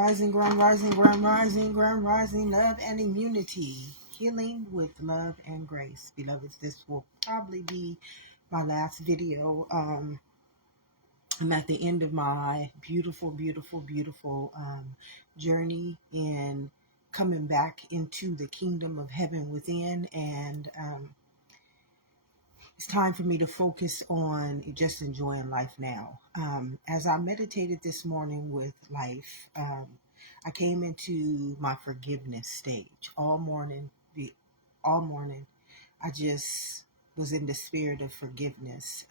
Grand rising, love and immunity, healing with love and grace. Beloveds, this will probably be my last video. I'm at the end of my beautiful journey in coming back into the kingdom of heaven within, and it's time for me to focus on just enjoying life now. As I meditated this morning with life, I came into my forgiveness stage all morning. I just was in the spirit of forgiveness.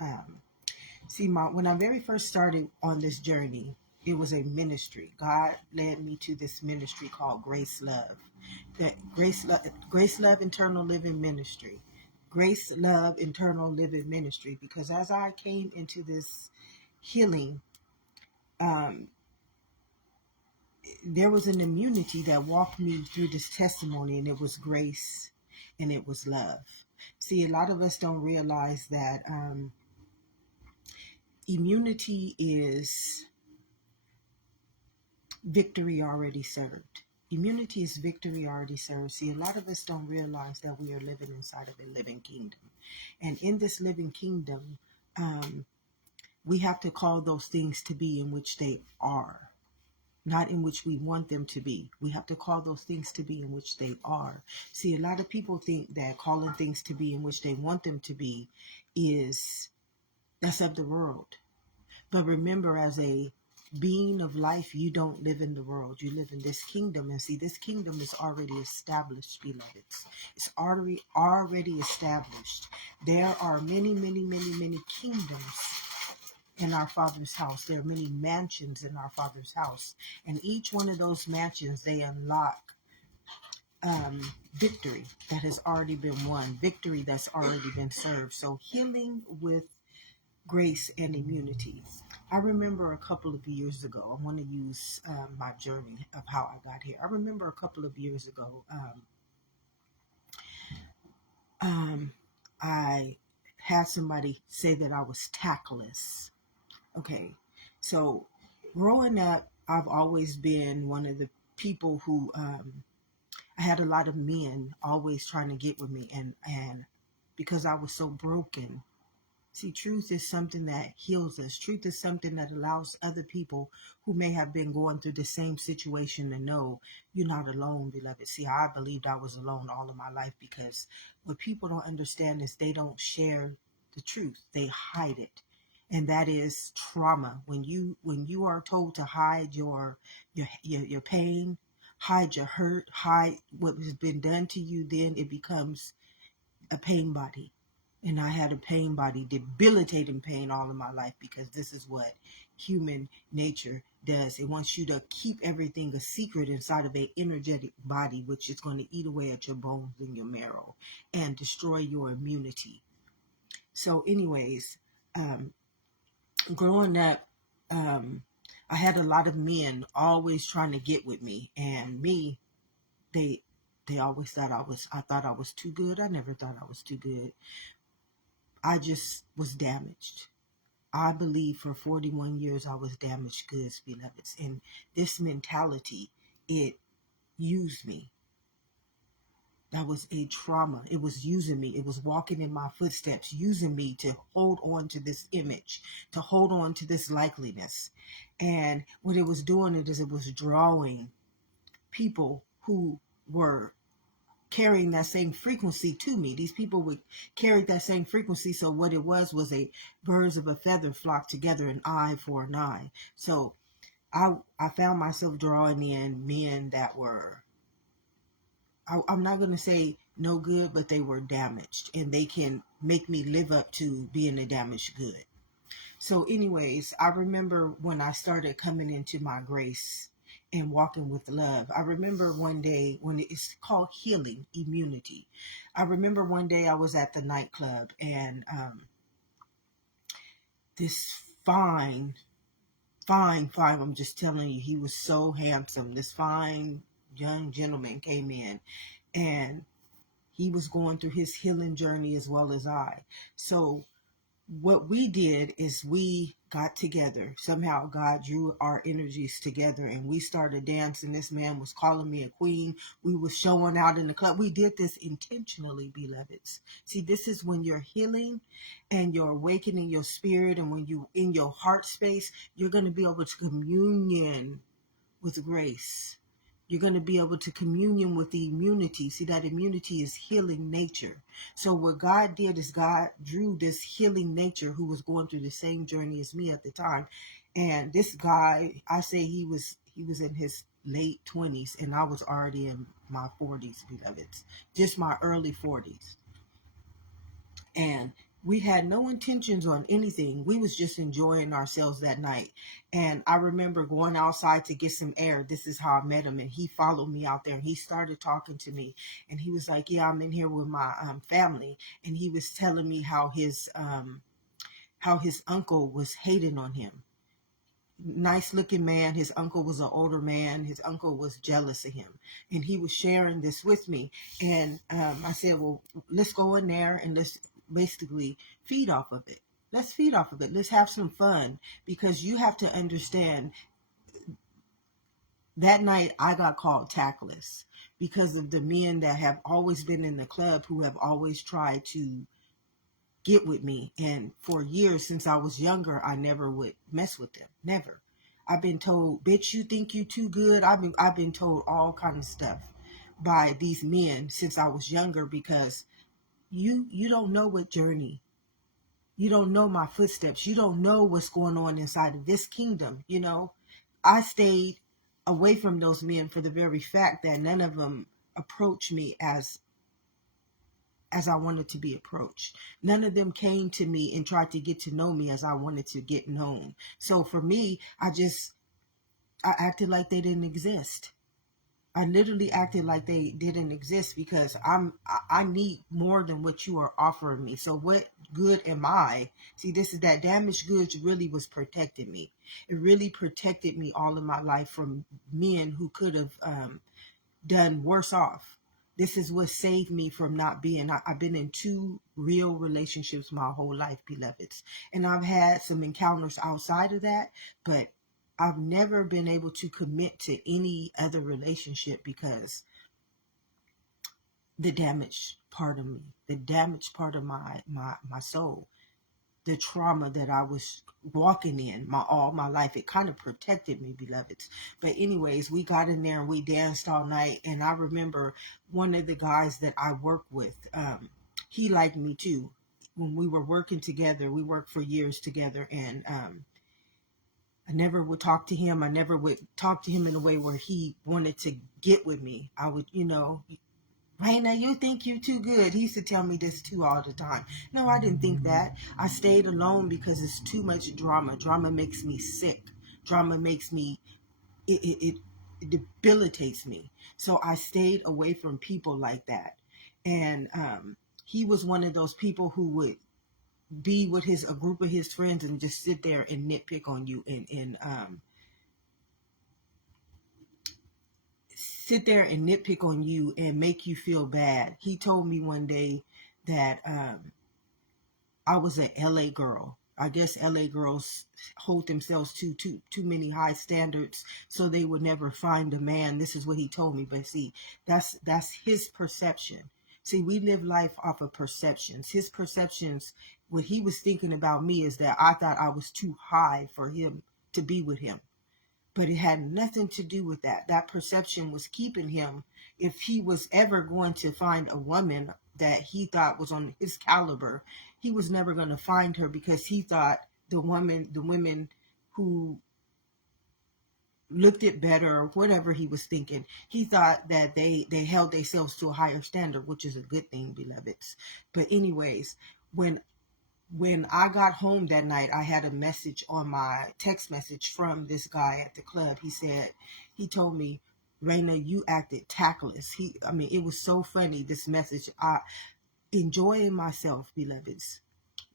When I very first started on this journey, it was a ministry. God led me to this ministry called Grace Love, Grace Love Eternal Living Ministry. Grace Love Eternal Living Ministry, because as I came into this healing, there was an immunity that walked me through this testimony, and it was grace and it was love. See, a lot of us don't realize that immunity is victory already served. Immunity is victory already served. See, a lot of us don't realize that we are living inside of a living kingdom. And in this living kingdom, we have to call those things to be in which they are, not in which we want them to be. We have to call those things to be in which they are. See, a lot of people think that calling things to be in which they want them to be that's of the world. But remember, as a being of life, you don't live in the world. You live in this kingdom. And see, this kingdom is already established, beloveds. It's already established. There are many kingdoms in our Father's house. There are many mansions in our Father's house. And each one of those mansions, they unlock victory that has already been won, victory that's already been served. So healing with grace and immunity. I remember a couple of years ago, I want to use my journey of how I got here. I remember a couple of years ago, I had somebody say that I was tactless. Okay, so growing up, I've always been one of the people who, I had a lot of men always trying to get with me, and because I was so broken. See, truth is something that heals us. Truth is something that allows other people who may have been going through the same situation to know you're not alone, beloved. See, I believed I was alone all of my life, because what people don't understand is they don't share the truth. They hide it. And that is trauma. When you are told to hide your pain, hide your hurt, hide what has been done to you, then it becomes a pain body. And I had a pain body, debilitating pain all of my life, because this is what human nature does. It wants you to keep everything a secret inside of an energetic body, which is going to eat away at your bones and your marrow and destroy your immunity. So anyways, growing up, I had a lot of men always trying to get with me, and me, they always thought I thought I was too good. I never thought I was too good. I just was damaged. I believe for 41 years I was damaged goods, beloveds. And this mentality, it used me. That was a trauma. It was using me. It was walking in my footsteps, using me to hold on to this image, to hold on to this likeliness. And what it was doing is it was drawing people who were carrying that same frequency to me. These people would carry that same frequency. So what it was a birds of a feather flock together, an eye for an eye. So I found myself drawing in men that were, I'm not going to say no good, but they were damaged, and they can make me live up to being a damaged good. So anyways, I remember when I started coming into my grace and walking with love. I remember one day when it's called healing immunity. I remember one day I was at the nightclub, and this fine, I'm just telling you, he was so handsome. This fine young gentleman came in, and he was going through his healing journey as well as I. So what we did is we got together. Somehow God drew our energies together and we started dancing. This man was calling me a queen. We were showing out in the club. We did this intentionally, beloveds. See, this is when you're healing and you're awakening your spirit, and when you in your heart space, you're going to be able to communion with grace. You're going to be able to communion with the immunity. See, that immunity is healing nature. So what God did is God drew this healing nature who was going through the same journey as me at the time. And this guy, I say he was in his late 20s and I was already in my 40s, beloveds. Just my early 40s. And we had no intentions on anything. We was just enjoying ourselves that night. And I remember going outside to get some air. This is how I met him. And he followed me out there and he started talking to me. And he was like, yeah, I'm in here with my family. And he was telling me how his uncle was hating on him. Nice looking man. His uncle was an older man. His uncle was jealous of him. And he was sharing this with me. And I said, well, let's go in there and let's basically feed off of it. Let's feed off of it. Let's have some fun, because you have to understand that night I got called tactless because of the men that have always been in the club who have always tried to get with me. And for years, since I was younger, I never would mess with them. Never. I've been told, bitch, you think you too good. I've been told all kinds of stuff by these men since I was younger, because you don't know what journey. You don't know my footsteps. You don't know what's going on inside of this kingdom. I stayed away from those men for the very fact that none of them approached me as I wanted to be approached. None of them came to me and tried to get to know me as I wanted to get known. So for me, I acted like they didn't exist. I literally acted like they didn't exist, because I need more than what you are offering me. So what good am I? See, this is that damaged goods really was protecting me. It really protected me all of my life from men who could have done worse off. This is what saved me from not being. I've been in 2 real relationships my whole life, beloveds. And I've had some encounters outside of that, but I've never been able to commit to any other relationship because the damaged part of me, the damaged part of my soul, the trauma that I was walking in all my life. It kind of protected me, beloveds. But anyways, we got in there and we danced all night. And I remember one of the guys that I work with, he liked me too. When we were working together, we worked for years together, and I never would talk to him. I never would talk to him in a way where he wanted to get with me. I would, Rena, you think you too good. He used to tell me this too all the time. No, I didn't think that. I stayed alone because it's too much drama. Drama makes me sick. Drama makes me, it debilitates me. So I stayed away from people like that. And he was one of those people who would be with a group of his friends and just sit there and nitpick on you and sit there and nitpick on you and make you feel bad. He told me one day that I was an LA girl. I guess LA girls hold themselves to too many high standards, so they would never find a man. This is what he told me. But see, that's his perception. See, we live life off of perceptions. His perceptions, what he was thinking about me is that I thought I was too high for him to be with him. But it had nothing to do with that. That perception was keeping him. If he was ever going to find a woman that he thought was on his caliber, he was never going to find her, because he thought the women who looked it better, or whatever he was thinking, he thought that they held themselves to a higher standard, which is a good thing, beloveds. But anyways, when I got home that night, I had a message on my text message from this guy at the club. He told me, Rena, you acted tactless. It was so funny, this message. Enjoying myself, beloveds,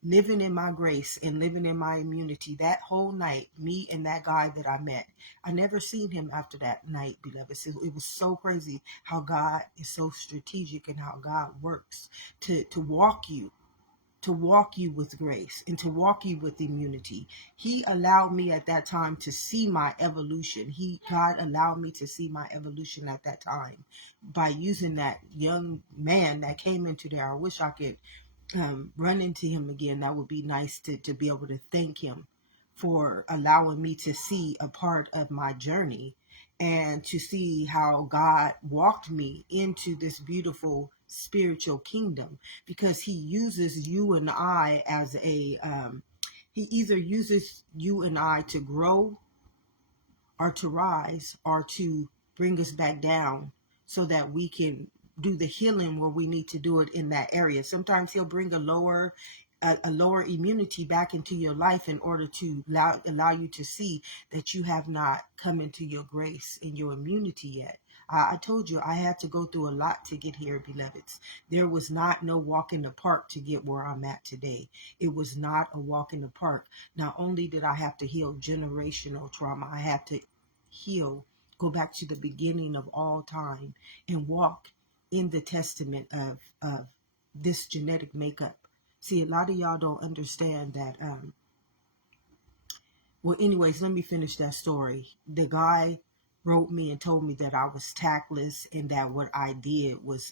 living in my grace and living in my immunity. That whole night, me and that guy that I met, I never seen him after that night, beloveds. It was so crazy how God is so strategic and how God works to walk you to walk you with grace and to walk you with immunity. He allowed me at that time to see my evolution. God allowed me to see my evolution at that time by using that young man that came into there. I wish I could run into him again. That would be nice to be able to thank him for allowing me to see a part of my journey and to see how God walked me into this beautiful spiritual kingdom, because he uses you and I as he either uses you and I to grow or to rise or to bring us back down so that we can do the healing where we need to do it in that area. Sometimes he'll bring a lower immunity back into your life in order to allow you to see that you have not come into your grace and your immunity yet. I told you I had to go through a lot to get here, beloveds. There was not no walk in the park to get where I'm at today. It was not a walk in the park. Not only did I have to heal generational trauma, I had to heal, go back to the beginning of all time and walk in the testament of this genetic makeup. See, a lot of y'all don't understand that. Well, anyways, let me finish that story. The guy wrote me and told me that I was tactless and that what I did was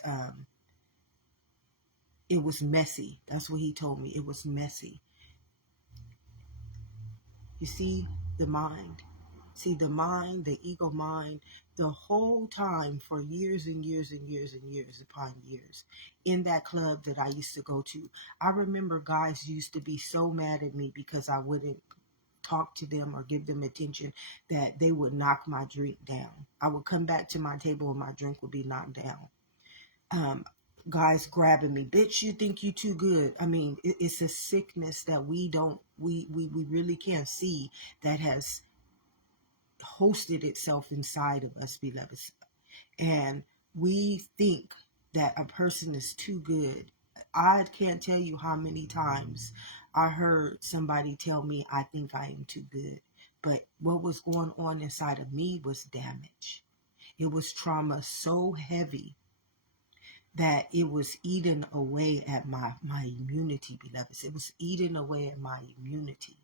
it was messy. That's what he told me. It was messy. You see, the mind. See, the mind, the ego mind, the whole time for years and years and years and years upon years in that club that I used to go to. I remember guys used to be so mad at me because I wouldn't talk to them or give them attention that they would knock my drink down. I would come back to my table and my drink would be knocked down. Guys grabbing me, bitch, you think you too good. I mean, it's a sickness that we really can't see, that has hosted itself inside of us, beloveds. And we think that a person is too good. I can't tell you how many times I heard somebody tell me I think I am too good. But what was going on inside of me was damage. It was trauma so heavy that it was eating away at my immunity, beloveds. It was eating away at my immunity.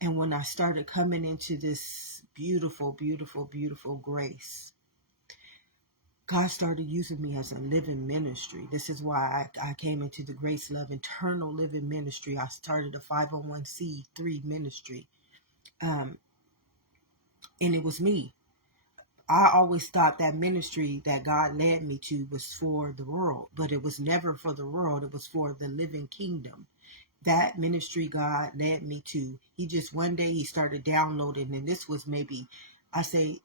And when I started coming into this beautiful, beautiful, beautiful grace, God started using me as a living ministry. This is why I came into the Grace Love Eternal Living Ministry. I started a 501c3 ministry. And it was me. I always thought that ministry that God led me to was for the world, but it was never for the world. It was for the living kingdom. That ministry God led me to, he just one day he started downloading, and this was maybe, I say,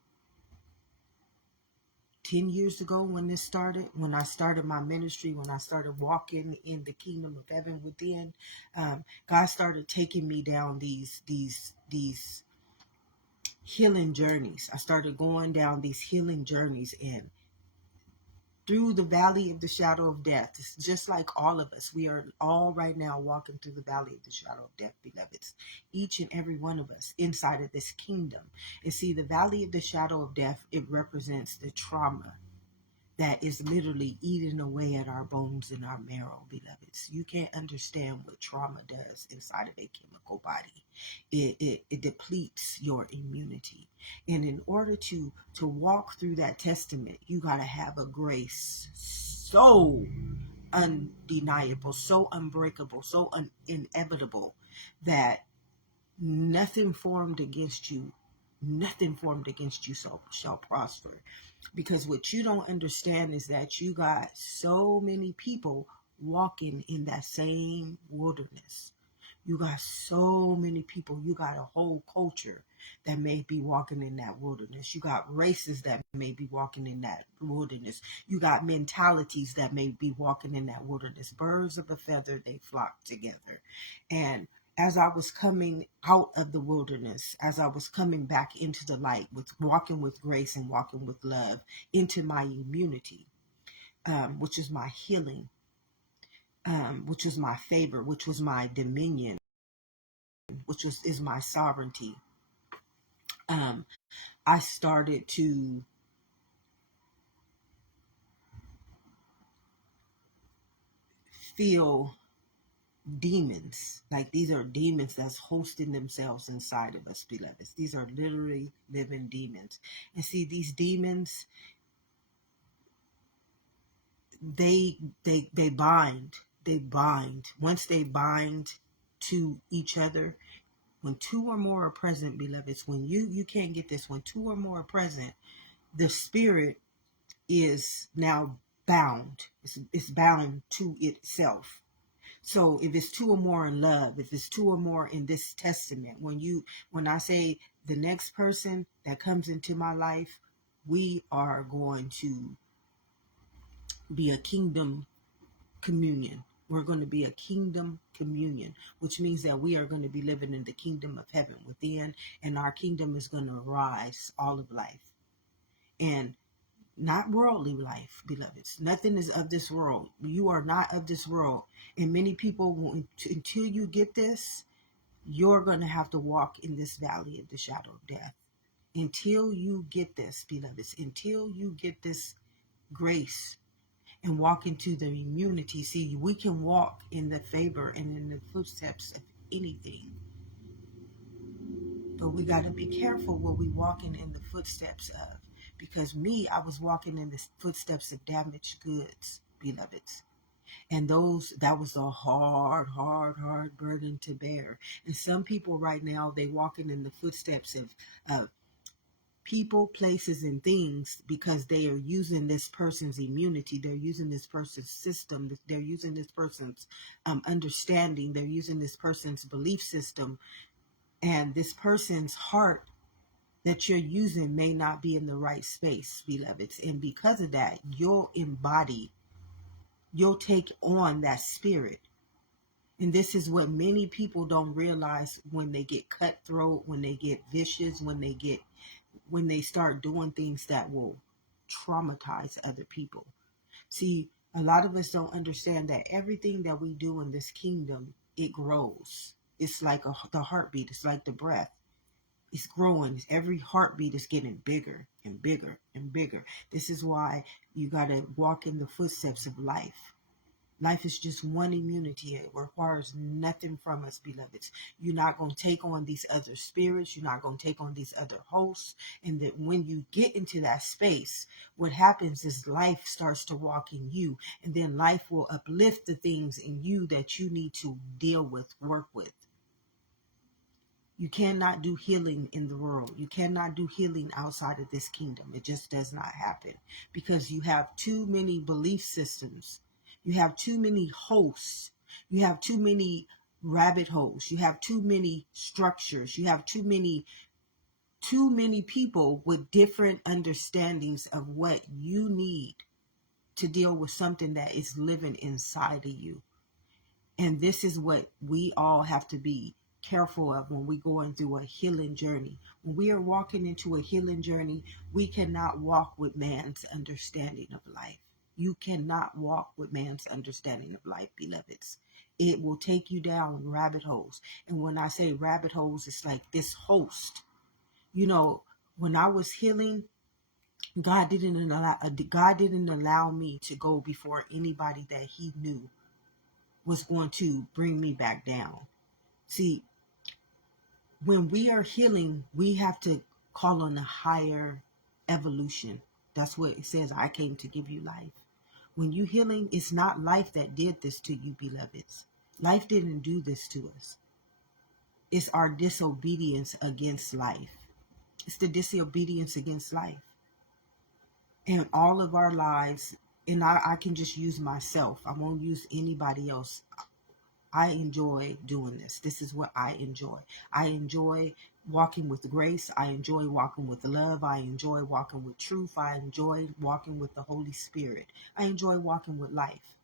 10 years ago when this started, when I started my ministry, when I started walking in the kingdom of heaven within, God started taking me down these healing journeys. I started going down these healing journeys, and through the valley of the shadow of death. It's just like all of us. We are all right now walking through the valley of the shadow of death, beloveds. Each and every one of us inside of this kingdom. And see, the valley of the shadow of death, it represents the trauma that is literally eating away at our bones and our marrow, beloveds. You can't understand what trauma does inside of a chemical body. It depletes your immunity. And in order to walk through that testament, you got to have a grace so undeniable, so unbreakable, so inevitable that nothing formed against you, shall prosper. Because what you don't understand is that you got so many people walking in that same wilderness. You got so many people. You got a whole culture that may be walking in that wilderness. You got races that may be walking in that wilderness. You got mentalities that may be walking in that wilderness. Birds of a feather, they flock together. And as I was coming out of the wilderness, as I was coming back into the light, with walking with grace and walking with love, into my immunity, which is my healing, which was my favor, which was my dominion, which is my sovereignty. I started to feel demons. Like, these are demons that's hosting themselves inside of us, beloveds. These are literally living demons. And see, these demons, they bind. They bind. Once they bind to each other, when two or more are present, beloveds, when you can't get this, when two or more are present, the spirit is now bound. It's bound to itself. So if it's two or more in love, if it's two or more in this testament, when I say the next person that comes into my life, we are going to be a kingdom communion. We're going to be a kingdom communion, which means that we are going to be living in the kingdom of heaven within, and our kingdom is going to rise all of life. And not worldly life, beloveds. Nothing is of this world. You are not of this world. And many people, until you get this, you're going to have to walk in this valley of the shadow of death. Until you get this, beloveds, until you get this grace and walk into the immunity. See, we can walk in the favor and in the footsteps of anything. But we got to be careful what we walking in the footsteps of. Because I was walking in the footsteps of damaged goods, beloveds. And that was a hard burden to bear. And some people right now, they walking in the footsteps of people, places, and things because they are using this person's immunity. They're using this person's system. They're using this person's understanding. They're using this person's belief system. And this person's heart that you're using may not be in the right space, beloveds. And because of that, you'll take on that spirit. And this is what many people don't realize when they get cutthroat, when they get vicious, when they start doing things that will traumatize other people. See, a lot of us don't understand that everything that we do in this kingdom, it grows. It's like the heartbeat. It's like the breath. It's growing. Every heartbeat is getting bigger and bigger and bigger. This is why you got to walk in the footsteps of life. Life is just one immunity. It requires nothing from us, beloveds. You're not going to take on these other spirits. You're not going to take on these other hosts. And that when you get into that space, what happens is life starts to walk in you. And then life will uplift the things in you that you need to deal with, work with. You cannot do healing in the world. You cannot do healing outside of this kingdom. It just does not happen because you have too many belief systems. You have too many hosts. You have too many rabbit holes. You have too many structures. You have too many people with different understandings of what you need to deal with something that is living inside of you. And this is what we all have to be careful of when we're going through a healing journey. When we are walking into a healing journey, we cannot walk with man's understanding of life. You cannot walk with man's understanding of life, beloveds. It will take you down rabbit holes. And when I say rabbit holes, it's like this host. When I was healing, God didn't allow me to go before anybody that he knew was going to bring me back down. See, when we are healing, we have to call on a higher evolution. That's what it says. I came to give you life. When you healing, it's not life that did this to you, beloveds. Life didn't do this to us. It's our disobedience against life. It's the disobedience against life. And all of our lives, and I can just use myself. I won't use anybody else. I enjoy doing this. This is what I enjoy. I enjoy walking with grace. I enjoy walking with love. I enjoy walking with truth. I enjoy walking with the Holy Spirit. I enjoy walking with life.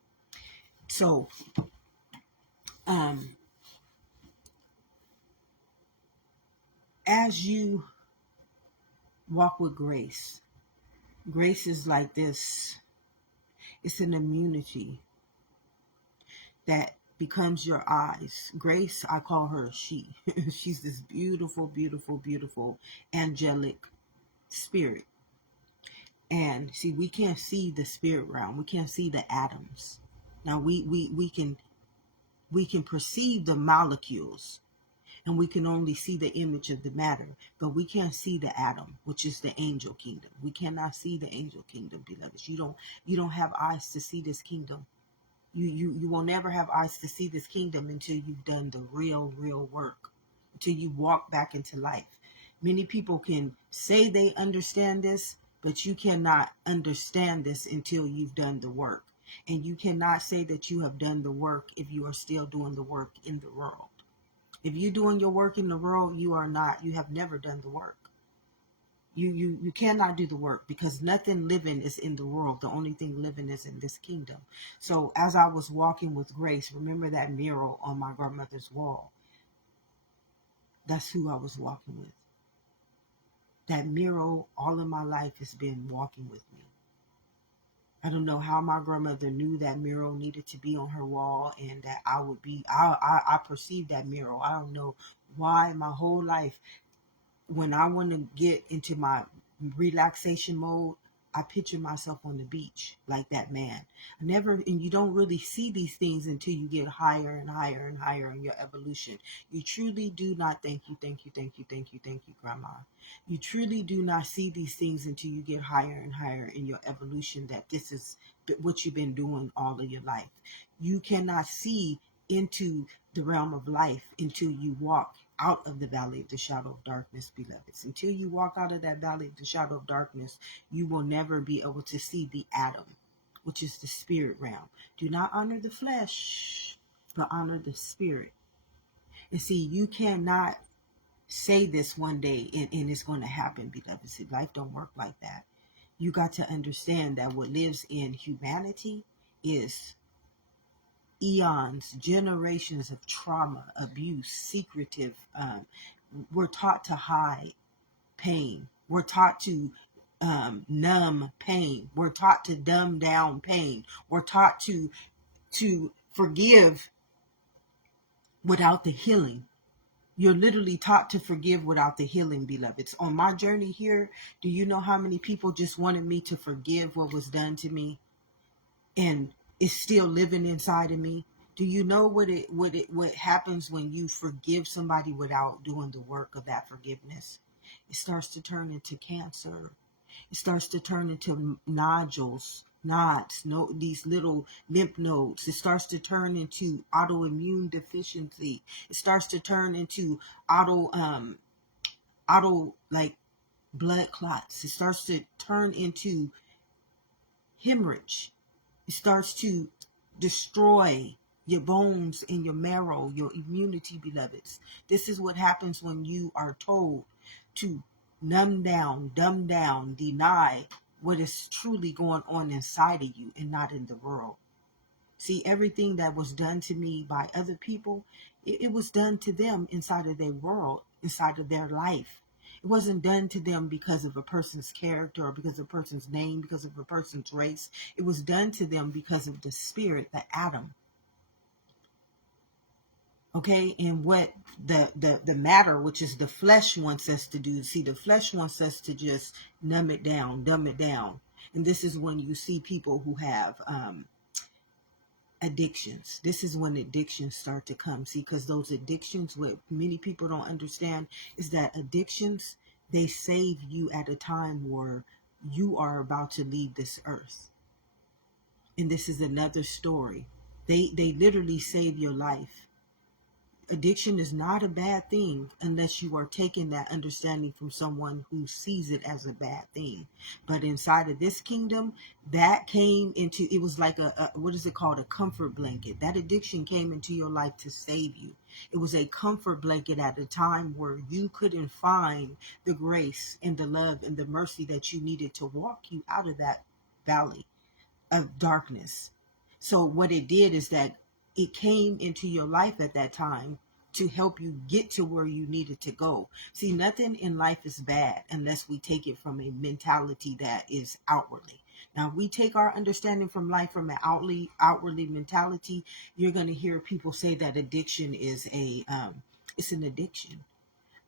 So, as you walk with grace, grace is like this. It's an immunity that becomes your eyes. Grace, I call her she. She's this beautiful, beautiful, beautiful angelic spirit. And see, we can't see the spirit realm. We can't see the atoms. Now we we can perceive the molecules, and we can only see the image of the matter, but we can't see the atom, which is the angel kingdom. We cannot see the angel kingdom, beloveds. You don't have eyes to see this kingdom. You will never have eyes to see this kingdom until you've done the real work, until you walk back into life. Many people can say they understand this, but you cannot understand this until you've done the work. And you cannot say that you have done the work if you are still doing the work in the world. If you're doing your work in the world, you have never done the work. You cannot do the work, because nothing living is in the world. The only thing living is in this kingdom. So as I was walking with Grace, remember that mural on my grandmother's wall? That's who I was walking with. That mural all of my life has been walking with me. I don't know how my grandmother knew that mural needed to be on her wall, and that I perceived that mural. I don't know why my whole life, when I want to get into my relaxation mode, I picture myself on the beach like that man. And you don't really see these things until you get higher and higher and higher in your evolution. You truly do not, thank you, Grandma. You truly do not see these things until you get higher and higher in your evolution, that this is what you've been doing all of your life. You cannot see into the realm of life until you walk out of the valley of the shadow of darkness, beloveds. Until you walk out of that valley of the shadow of darkness, you will never be able to see the atom, which is the spirit realm. Do not honor the flesh, but honor the spirit. And see, you cannot say this one day and it's going to happen, beloveds. Life don't work like that. You got to understand that what lives in humanity is eons, generations of trauma, abuse, secretive. We're taught to hide pain. We're taught to numb pain. We're taught to dumb down pain. We're taught to forgive without the healing. You're literally taught to forgive without the healing, beloveds. On my journey here, do you know how many people just wanted me to forgive what was done to me, and it's still living inside of me? Do you know what happens when you forgive somebody without doing the work of that forgiveness? It starts to turn into cancer. It starts to turn into nodules, knots, these little lymph nodes. It starts to turn into autoimmune deficiency. It starts to turn into auto like blood clots. It starts to turn into hemorrhage. It starts to destroy your bones and your marrow, your immunity, beloveds. This is what happens when you are told to numb down, dumb down, deny what is truly going on inside of you and not in the world. See, everything that was done to me by other people, it was done to them inside of their world, inside of their life. It wasn't done to them because of a person's character or because of a person's name, because of a person's race. It was done to them because of the spirit, the atom. Okay, and what the matter, which is the flesh, wants us to do. See, the flesh wants us to just numb it down, dumb it down. And this is when you see people who have addictions. This is when addictions start to come. See, because those addictions, what many people don't understand is that addictions, they save you at a time where you are about to leave this earth. And this is another story. They literally save your life. Addiction is not a bad thing unless you are taking that understanding from someone who sees it as a bad thing. But inside of this kingdom, that came into, it was like a what is it called? A comfort blanket. That addiction came into your life to save you. It was a comfort blanket at a time where you couldn't find the grace and the love and the mercy that you needed to walk you out of that valley of darkness. So what it did is that it came into your life at that time to help you get to where you needed to go. See, nothing in life is bad unless we take it from a mentality that is outwardly. Now, if we take our understanding from life from an outwardly mentality, you're going to hear people say that addiction is it's an addiction.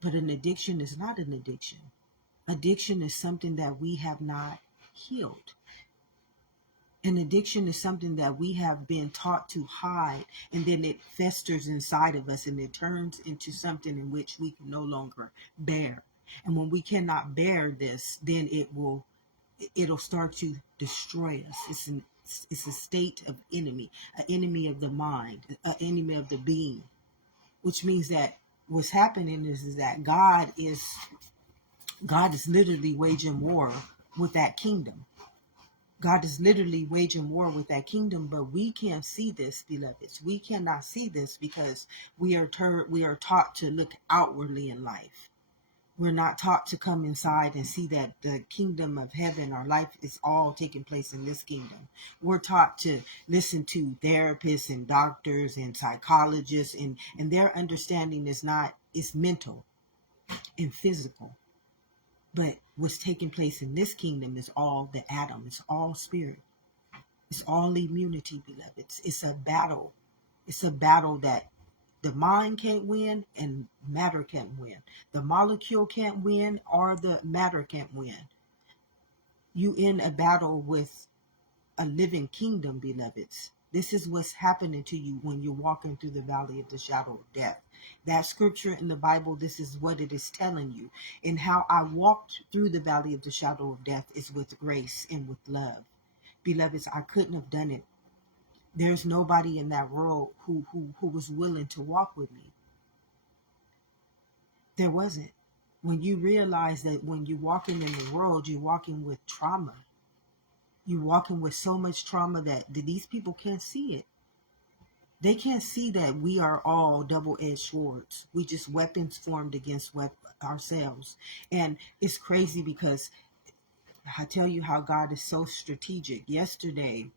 But an addiction is not an addiction. Addiction is something that we have not healed. An addiction is something that we have been taught to hide, and then it festers inside of us and it turns into something in which we can no longer bear. And when we cannot bear this, then it'll start to destroy us. It's a state of enemy, an enemy of the mind, an enemy of the being, which means that what's happening is that God is literally waging war with that kingdom. God is literally waging war with that kingdom, but we can't see this, beloveds. We cannot see this because we are taught to look outwardly in life. We're not taught to come inside and see that the kingdom of heaven, our life is all taking place in this kingdom. We're taught to listen to therapists and doctors and psychologists, and their understanding is mental and physical. But what's taking place in this kingdom is all the atom. It's all spirit. It's all immunity, beloveds. It's a battle. It's a battle that the mind can't win and matter can't win. The molecule can't win or the matter can't win. You in a battle with a living kingdom, beloveds. This is what's happening to you when you're walking through the valley of the shadow of death. That scripture in the Bible, this is what it is telling you. And how I walked through the valley of the shadow of death is with grace and with love. Beloveds, I couldn't have done it. There's nobody in that world who was willing to walk with me. There wasn't. When you realize that when you're walking in the world, you're walking with trauma. You're walking with so much trauma that these people can't see it. They can't see that we are all double-edged swords. We just weapons formed against ourselves. And it's crazy because I tell you how God is so strategic. Yesterday,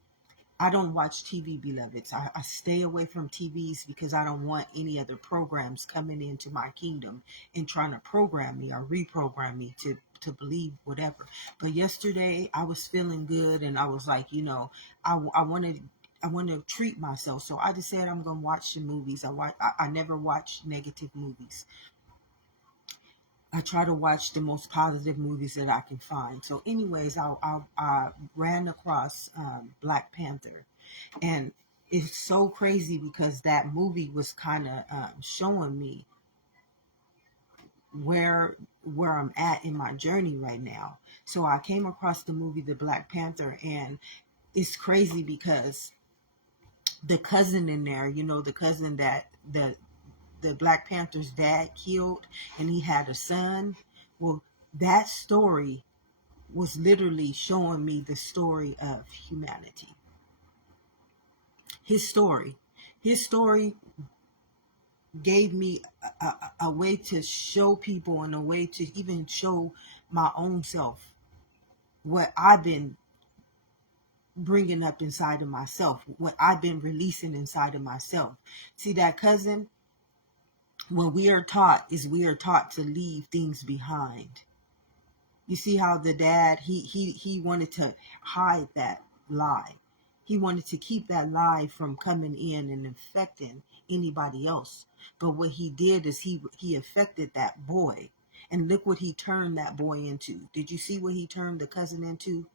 I don't watch TV, beloveds. I stay away from TVs because I don't want any other programs coming into my kingdom and trying to program me or reprogram me to believe whatever. But yesterday I was feeling good and I was like, I want to treat myself. So I just said I'm going to watch the movies. I never watch negative movies. I try to watch the most positive movies that I can find. So anyways, I ran across Black Panther. And it's so crazy because that movie was kind of showing me where I'm at in my journey right now. So I came across the movie The Black Panther, and it's crazy because the cousin in there, the cousin that the Black Panther's dad killed, and he had a son. Well, that story was literally showing me the story of humanity. His story gave me a way to show people and a way to even show my own self what I've been bringing up inside of myself, what I've been releasing inside of myself. See, that cousin, what we are taught to leave things behind. You see how the dad, he wanted to hide that lie. He wanted to keep that lie from coming in and infecting anybody else. But what he did is he affected that boy. And look what he turned that boy into. Did you see what he turned the cousin into?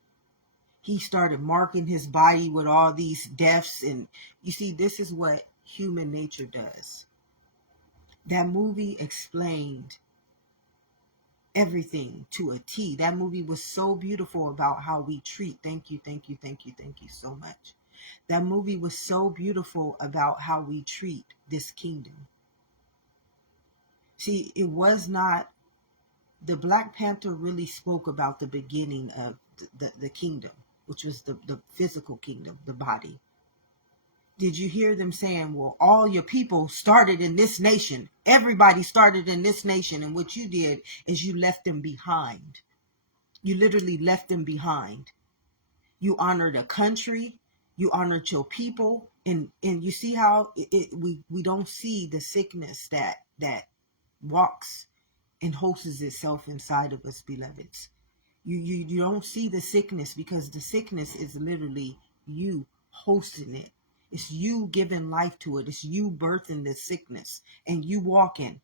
He started marking his body with all these deaths. And you see, this is what human nature does. That movie explained everything to a T. That movie was so beautiful about how we treat. Thank you so much. That movie was so beautiful about how we treat this kingdom. See, it was not, the Black Panther really spoke about the beginning of the kingdom, which was the physical kingdom, the body. Did you hear them saying, well, all your people started in this nation. Everybody started in this nation. And what you did is you left them behind. You literally left them behind. You honored a country. You honored your people. And you see how we don't see the sickness that walks and hosts itself inside of us, beloveds. You don't see the sickness because the sickness is literally you hosting it. It's you giving life to it. It's you birthing the sickness and you walking.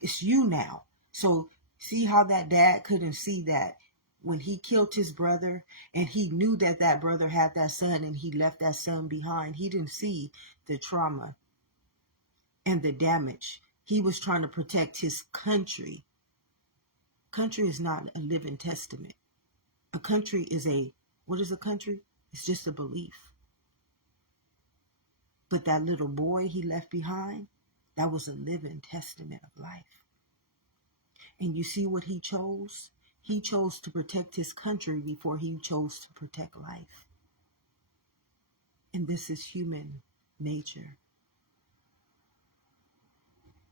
It's you now. So see how that dad couldn't see that when he killed his brother and he knew that that brother had that son and he left that son behind, he didn't see the trauma and the damage. He was trying to protect his country. Country is not a living testament. A country is what is a country? It's just a belief. But that little boy he left behind, that was a living testament of life. And you see what he chose? He chose to protect his country before he chose to protect life. And this is human nature.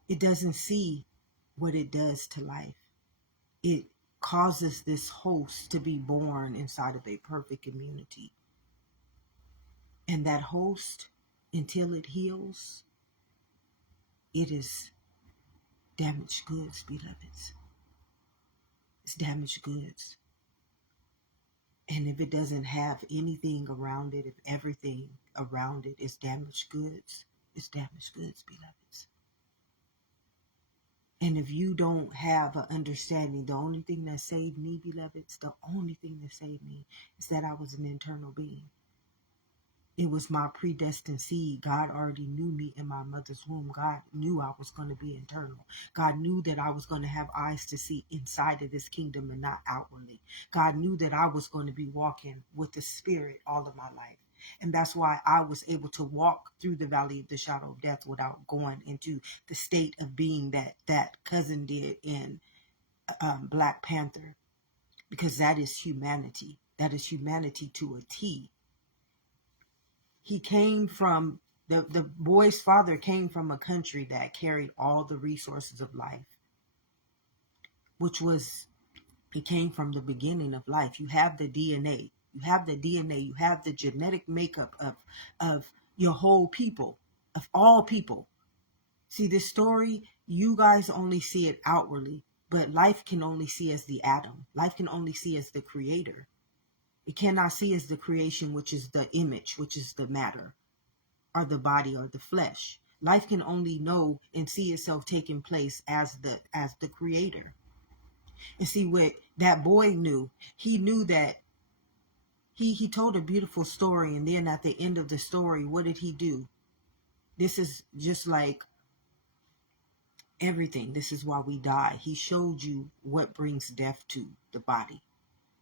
It doesn't see what it does to life. It causes this host to be born inside of a perfect community. And that host, until it heals, it is damaged goods, beloveds. It's damaged goods. And if it doesn't have anything around it, if everything around it is damaged goods, it's damaged goods, beloveds. And if you don't have an understanding, the only thing that saved me, beloveds, the only thing that saved me is that I was an internal being. It was my predestined seed. God already knew me in my mother's womb. God knew I was going to be internal. God knew that I was going to have eyes to see inside of this kingdom and not outwardly. God knew that I was going to be walking with the Spirit all of my life. And that's why I was able to walk through the valley of the shadow of death without going into the state of being that cousin did in Black Panther. Because that is humanity. That is humanity to a T. He came from, the boy's father came from a country that carried all the resources of life, which was, it came from the beginning of life. You have the DNA. You have the DNA. You have the genetic makeup of your whole people, of all people. See, this story, you guys only see it outwardly, but life can only see as the atom. Life can only see as the creator. It cannot see as the creation, which is the image, which is the matter, or the body, or the flesh. Life can only know and see itself taking place as the creator. And see what that boy knew. He knew that he told a beautiful story, and then at the end of the story, what did he do? This is just like everything. This is why we die. He showed you what brings death to the body.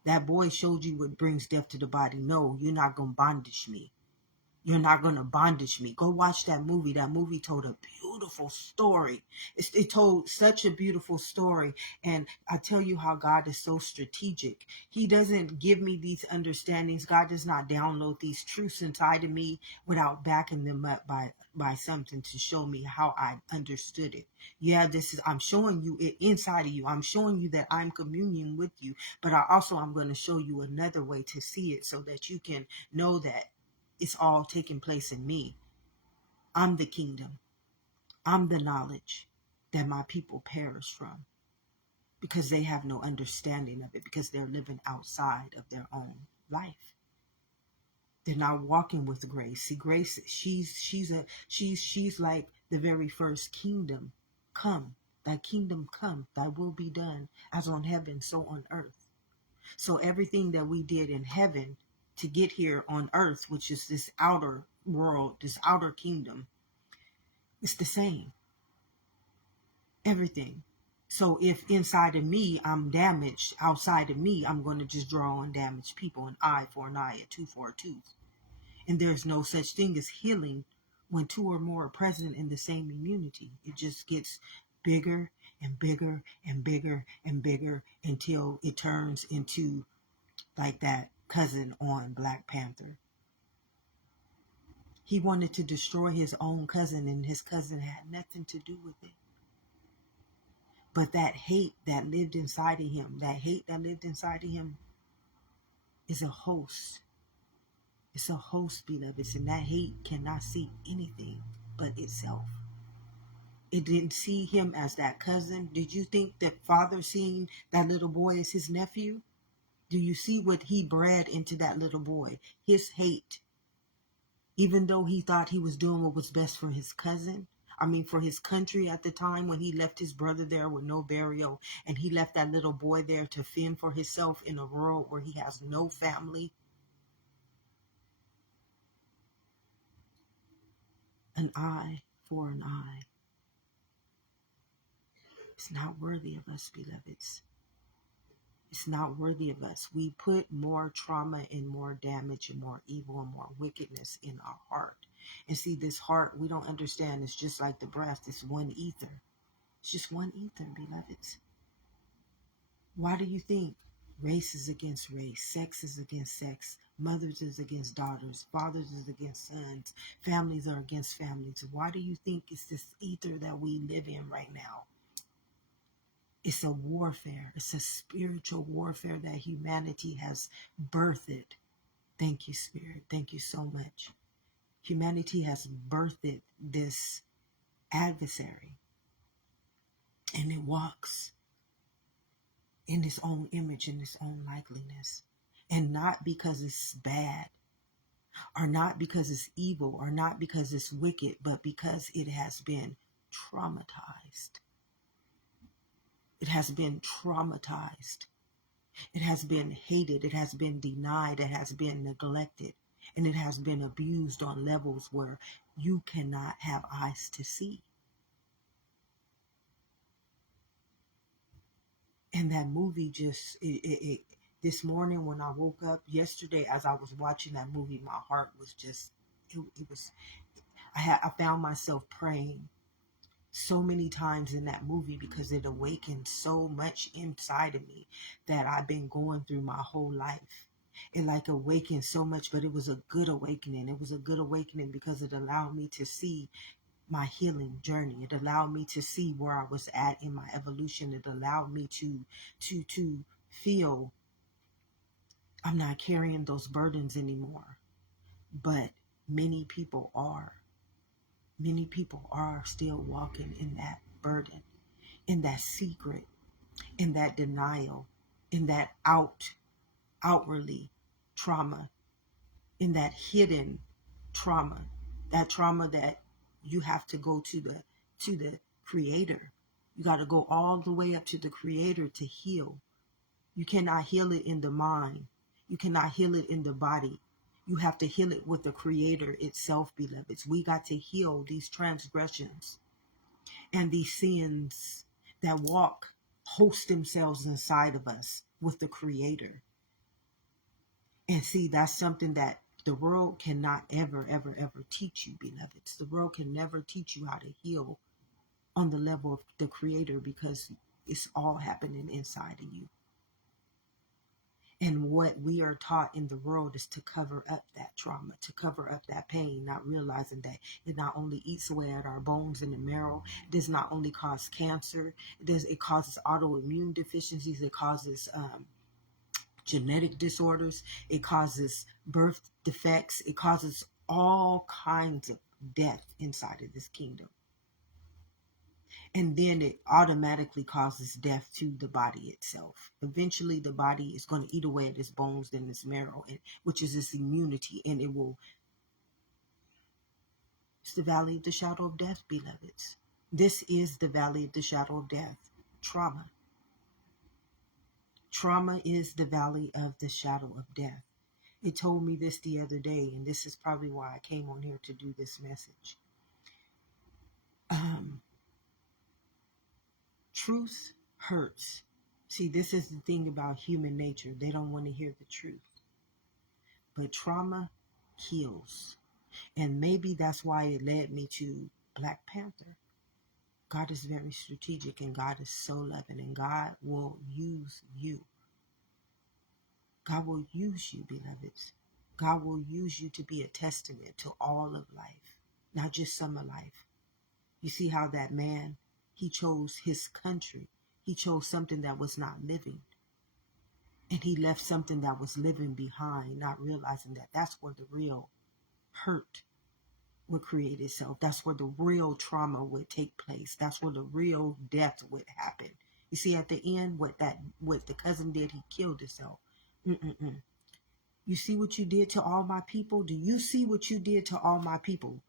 That boy showed you what brings death to the body. No, you're not going to bondage me. You're not going to bondage me. Go watch that movie. That movie told a beautiful story. It told such a beautiful story. And I tell you how God is so strategic. He doesn't give me these understandings. God does not download these truths inside of me without backing them up by something to show me how I understood it. Yeah, I'm showing you it inside of you. I'm showing you that I'm communing with you. But I'm going to show you another way to see it so that you can know that it's all taking place in me. I'm the kingdom. I'm the knowledge that my people perish from because they have no understanding of it, because they're living outside of their own life. They're not walking with grace. See, grace, she's like the very first kingdom. Come, thy kingdom come, thy will be done as on heaven, so on earth. So everything that we did in heaven to get here on earth, which is this outer world, this outer kingdom, it's the same. Everything. So if inside of me I'm damaged, outside of me I'm going to just draw on damaged people, an eye for an eye, a tooth for a tooth. And there's no such thing as healing when two or more are present in the same immunity. It just gets bigger and bigger and bigger and bigger until it turns into like that cousin on Black Panther. He wanted to destroy his own cousin, and his cousin had nothing to do with it. But that hate that lived inside of him, is a host. It's a host, beloveds, and that hate cannot see anything but itself. It didn't see him as that cousin. Did you think that father seeing that little boy as his nephew? Do you see what he bred into that little boy? His hate. Even though he thought he was doing what was best for his cousin, I mean, for his country at the time when he left his brother there with no burial, and he left that little boy there to fend for himself in a world where he has no family. An eye for an eye. It's not worthy of us, beloveds. It's not worthy of us. We put more trauma and more damage and more evil and more wickedness in our heart. And see, this heart, we don't understand. It's just like the breath. It's one ether. It's just one ether, beloveds. Why do you think race is against race, sex is against sex, mothers is against daughters, fathers is against sons, families are against families? Why do you think it's this ether that we live in right now? It's a warfare. It's a spiritual warfare that humanity has birthed. Thank you, Spirit. Thank you so much. Humanity has birthed this adversary, and it walks in its own image, in its own likeliness. And not because it's bad, or not because it's evil, or not because it's wicked, but because it has been traumatized. It has been traumatized. It has been hated. It has been denied. It has been neglected. And it has been abused on levels where you cannot have eyes to see. And that movie just, this morning when I woke up, yesterday as I was watching that movie, my heart was just, it was, I found myself praying so many times in that movie because it awakened so much inside of me that I've been going through my whole life. It like awakened so much, but it was a good awakening. It was a good awakening because it allowed me to see my healing journey. It allowed me to see where I was at in my evolution. It allowed me to feel I'm not carrying those burdens anymore. But many people are. Many people are still walking in that burden, in that secret, in that denial, in that outwardly trauma, in that hidden trauma, that trauma that you have to go to the creator. You got to go all the way up to the creator to heal. You cannot heal it in the mind. You cannot heal it in the body. You have to heal it with the creator itself, beloveds. We got to heal these transgressions and these sins that host themselves inside of us with the creator. And see, that's something that the world cannot ever, ever, ever teach you, beloveds. The world can never teach you how to heal on the level of the creator because it's all happening inside of you. And what we are taught in the world is to cover up that trauma, to cover up that pain, not realizing that it not only eats away at our bones and the marrow, it does not only cause cancer, it causes autoimmune deficiencies, it causes genetic disorders, it causes birth defects, it causes all kinds of death inside of this kingdom. And then it automatically causes death to the body itself. Eventually, the body is going to eat away at its bones and its marrow, which is its immunity, and it's the valley of the shadow of death, beloveds. This is the valley of the shadow of death, trauma. Trauma is the valley of the shadow of death. It told me this the other day, and this is probably why I came on here to do this message. Truth hurts. See, this is the thing about human nature. They don't want to hear the truth. But trauma heals. And maybe that's why it led me to Black Panther. God is very strategic and God is so loving and God will use you. God will use you, beloveds. God will use you to be a testament to all of life, not just some of life. You see how that man, he chose his country. He chose something that was not living. And he left something that was living behind, not realizing that that's where the real hurt would create itself. That's where the real trauma would take place. That's where the real death would happen. You see, at the end, what the cousin did, he killed himself. You see what you did to all my people? Do you see what you did to all my people?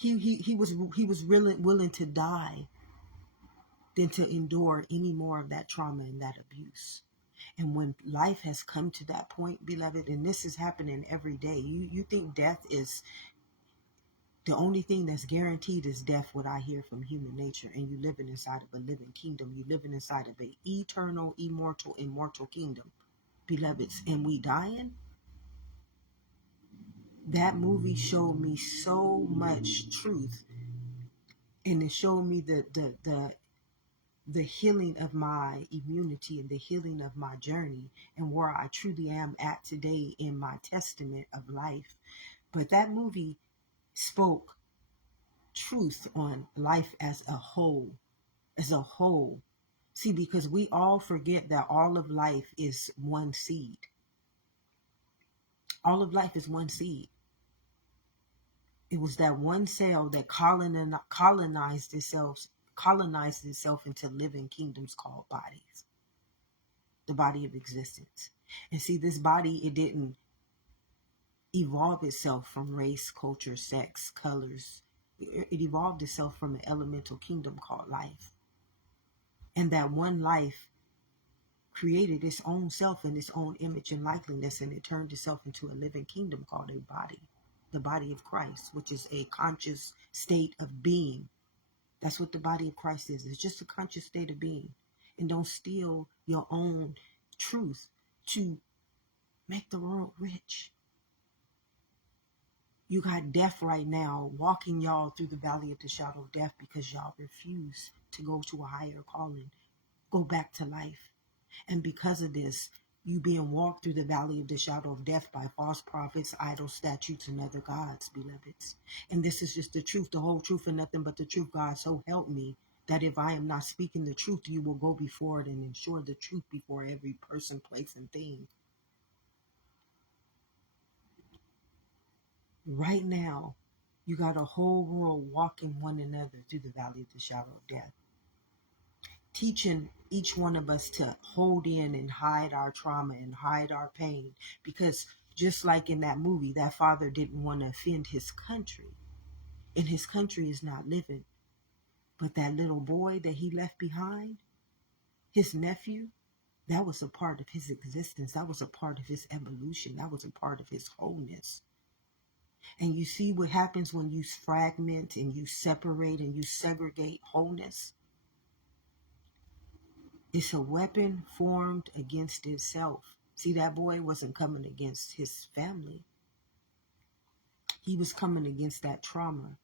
He was really willing to die than to endure any more of that trauma and that abuse. And when life has come to that point, beloved, and this is happening every day, you think death is the only thing that's guaranteed is death, what I hear from human nature. And you living inside of a living kingdom. You living inside of a eternal, immortal kingdom, beloveds. And we dying. That movie showed me so much truth. And it showed me the healing of my immunity and the healing of my journey and where I truly am at today in my testament of life. But that movie spoke truth on life as a whole. See, because we all forget that all of life is one seed. All of life is one seed. It was that one cell that colonized itself into living kingdoms called bodies. The body of existence. And see, this body, it didn't evolve itself from race, culture, sex, colors. It evolved itself from an elemental kingdom called life. And that one life created its own self in its own image and likeness, and it turned itself into a living kingdom called a body, the body of Christ, which is a conscious state of being. That's what the body of Christ is. It's just a conscious state of being. And don't steal your own truth to make the world rich. You got death right now walking y'all through the valley of the shadow of death because y'all refuse to go to a higher calling, go back to life. And because of this, you being walked through the valley of the shadow of death by false prophets, idol statutes, and other gods, beloveds. And this is just the truth, the whole truth, and nothing but the truth. God, so help me that if I am not speaking the truth, you will go before it and ensure the truth before every person, place, and thing. Right now, you got a whole world walking one another through the valley of the shadow of death, teaching each one of us to hold in and hide our trauma and hide our pain. Because just like in that movie, that father didn't want to offend his country, and his country is not living. But that little boy that he left behind, his nephew, that was a part of his existence. That was a part of his evolution. That was a part of his wholeness. And you see what happens when you fragment and you separate and you segregate wholeness? It's a weapon formed against itself. See, that boy wasn't coming against his family. He was coming against that trauma.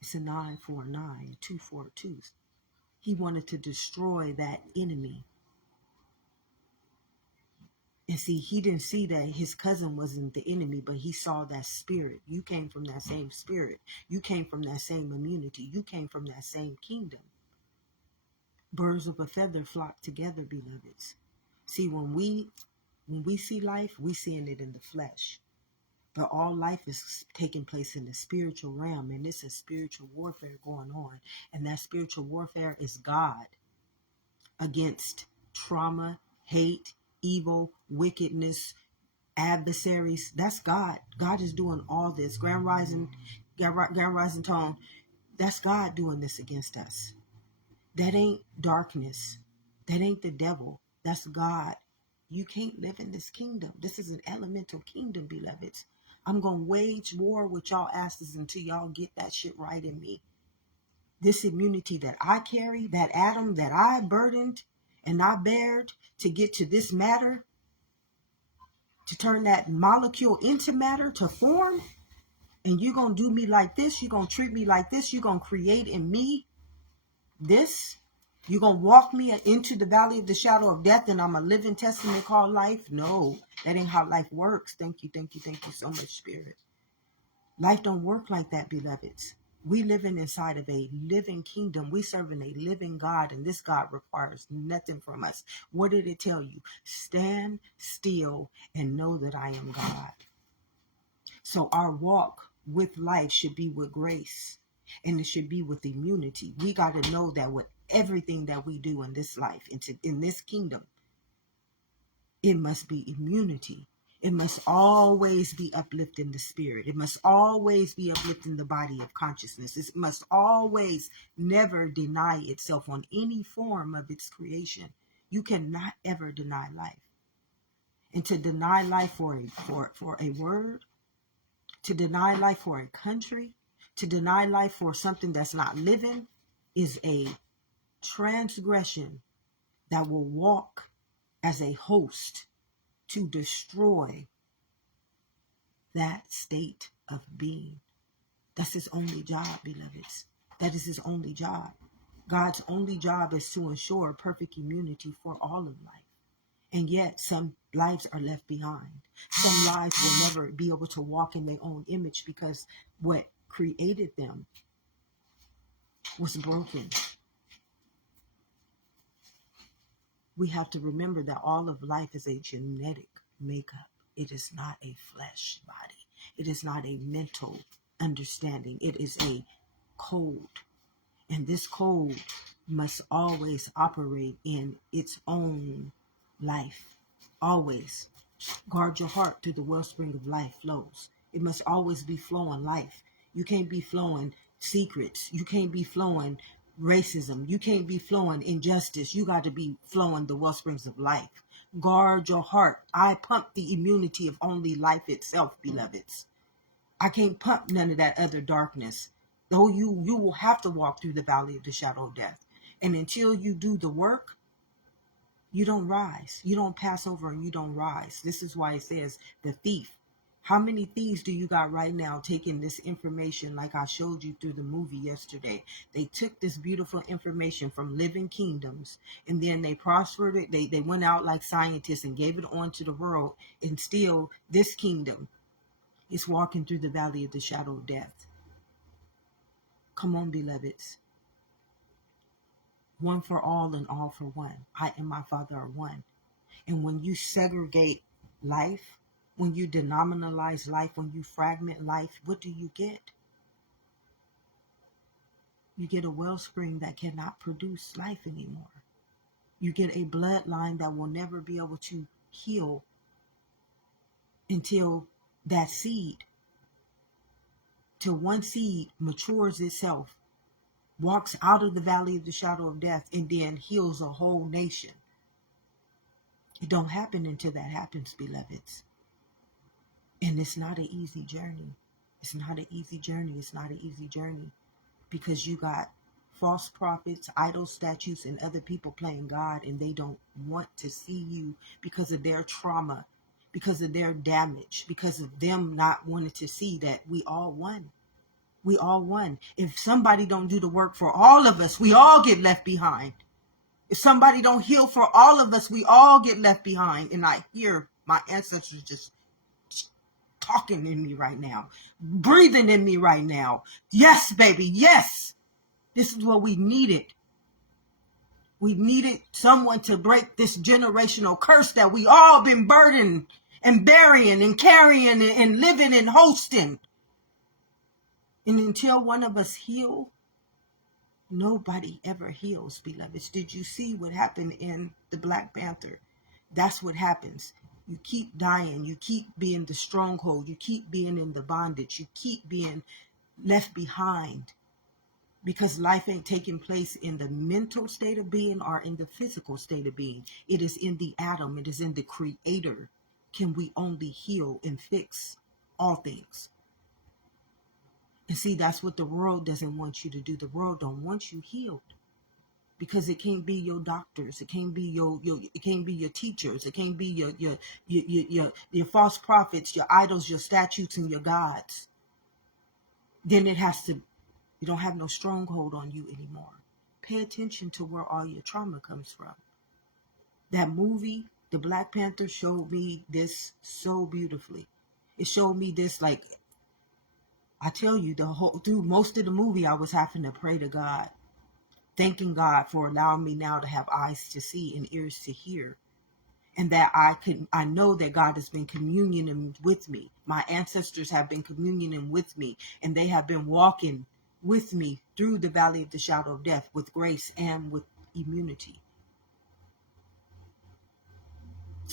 It's a 949, 2 for a tooth. He wanted to destroy that enemy. And see, he didn't see that his cousin wasn't the enemy, but he saw that spirit. You came from that same spirit. You came from that same immunity. You came from that same kingdom. Birds of a feather flock together, beloveds. See, when we see life, we seeing it in the flesh. But all life is taking place in the spiritual realm, and it's a spiritual warfare going on. And that spiritual warfare is God against trauma, hate, evil, wickedness, adversaries. That's God. God is doing all this. Grand Rising Tone, that's God doing this against us. That ain't darkness. That ain't the devil. That's God. You can't live in this kingdom. This is an elemental kingdom, beloveds. I'm going to wage war with y'all asses until y'all get that shit right in me. This immunity that I carry, that atom that I burdened and I bared to get to this matter, to turn that molecule into matter, to form, and you're going to do me like this, you're going to treat me like this, you're going to create in me this, you're going to walk me into the valley of the shadow of death and I'm a living testament called life? No, that ain't how life works. Thank you so much, Spirit. Life don't work like that, beloveds. We living inside of a living kingdom. We serving a living God, and this God requires nothing from us. What did it tell you? Stand still and know that I am God. So our walk with life should be with grace, and it should be with immunity. We got to know that with everything that we do in this life, in this kingdom, it must be immunity. It must always be uplifting the spirit. It must always be uplifting the body of consciousness. It must always never deny itself on any form of its creation. You cannot ever deny life. And to deny life for a word, to deny life for a country, to deny life for something that's not living is a transgression that will walk as a host to destroy that state of being. That's his only job, beloveds. That is his only job. God's only job is to ensure perfect immunity for all of life. And yet some lives are left behind. Some lives will never be able to walk in their own image because what created them was broken. We have to remember that all of life is a genetic makeup. It is not a flesh body. It is not a mental understanding. It is a code. And this code must always operate in its own life. Always. Guard your heart through the wellspring of life flows. It must always be flowing life. You can't be flowing secrets. You can't be flowing racism. You can't be flowing injustice. You got to be flowing the wellsprings of life. Guard your heart. I pump the immunity of only life itself, beloveds. I can't pump none of that other darkness. Though you will have to walk through the valley of the shadow of death. And until you do the work, you don't rise. You don't pass over and you don't rise. This is why it says the thief. How many thieves do you got right now taking this information like I showed you through the movie yesterday? They took this beautiful information from living kingdoms and then they prospered it. They went out like scientists and gave it on to the world, and still this kingdom is walking through the valley of the shadow of death. Come on, beloveds. One for all and all for one. I and my Father are one. And when you segregate life, when you denominalize life, when you fragment life, what do you get? You get a wellspring that cannot produce life anymore. You get a bloodline that will never be able to heal until that seed, till one seed matures itself, walks out of the valley of the shadow of death, and then heals a whole nation. It don't happen until that happens, beloveds. And it's not an easy journey. It's not an easy journey. It's not an easy journey. Because you got false prophets, idol statues, and other people playing God, and they don't want to see you because of their trauma, because of their damage, because of them not wanting to see that we all won. We all won. If somebody don't do the work for all of us, we all get left behind. If somebody don't heal for all of us, we all get left behind. And I hear my ancestors just talking in me right now, breathing in me right now. Yes, baby, yes. This is what we needed. We needed someone to break this generational curse that we all been burdened and burying and carrying and living and hosting. And until one of us heal, nobody ever heals, beloveds. Did you see what happened in the Black Panther? That's what happens. You keep dying. You keep being the stronghold. You keep being in the bondage. You keep being left behind because life ain't taking place in the mental state of being or in the physical state of being. It is in the atom. It is in the creator. Can we only heal and fix all things? And see, that's what the world doesn't want you to do. The world don't want you healed. Because it can't be your doctors, it can't be it can't be your teachers, it can't be your false prophets, your idols, your statues, and your gods. Then it has to, you don't have no stronghold on you anymore. Pay attention to where all your trauma comes from. That movie, The Black Panther, showed me this so beautifully. It showed me this, like, I tell you, through most of the movie, I was having to pray to God, thanking God for allowing me now to have eyes to see and ears to hear. And that I know that God has been communing with me. My ancestors have been communing with me, and they have been walking with me through the valley of the shadow of death with grace and with immunity.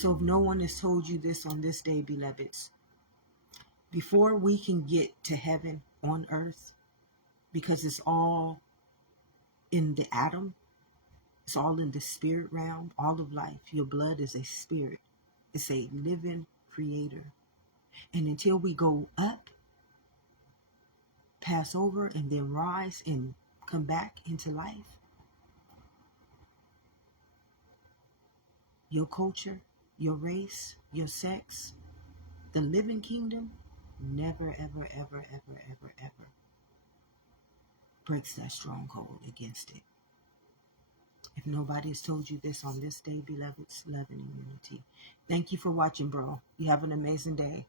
So if no one has told you this on this day, beloveds, before we can get to heaven on earth, because it's all in the atom, it's all in the spirit realm, all of life. Your blood is a spirit. It's a living creator. And until we go up, pass over, and then rise and come back into life, your culture, your race, your sex, the living kingdom never, ever, ever, ever, ever, ever breaks that stronghold against it. If nobody has told you this on this day, beloveds, love and unity. Thank you for watching, bro. You have an amazing day.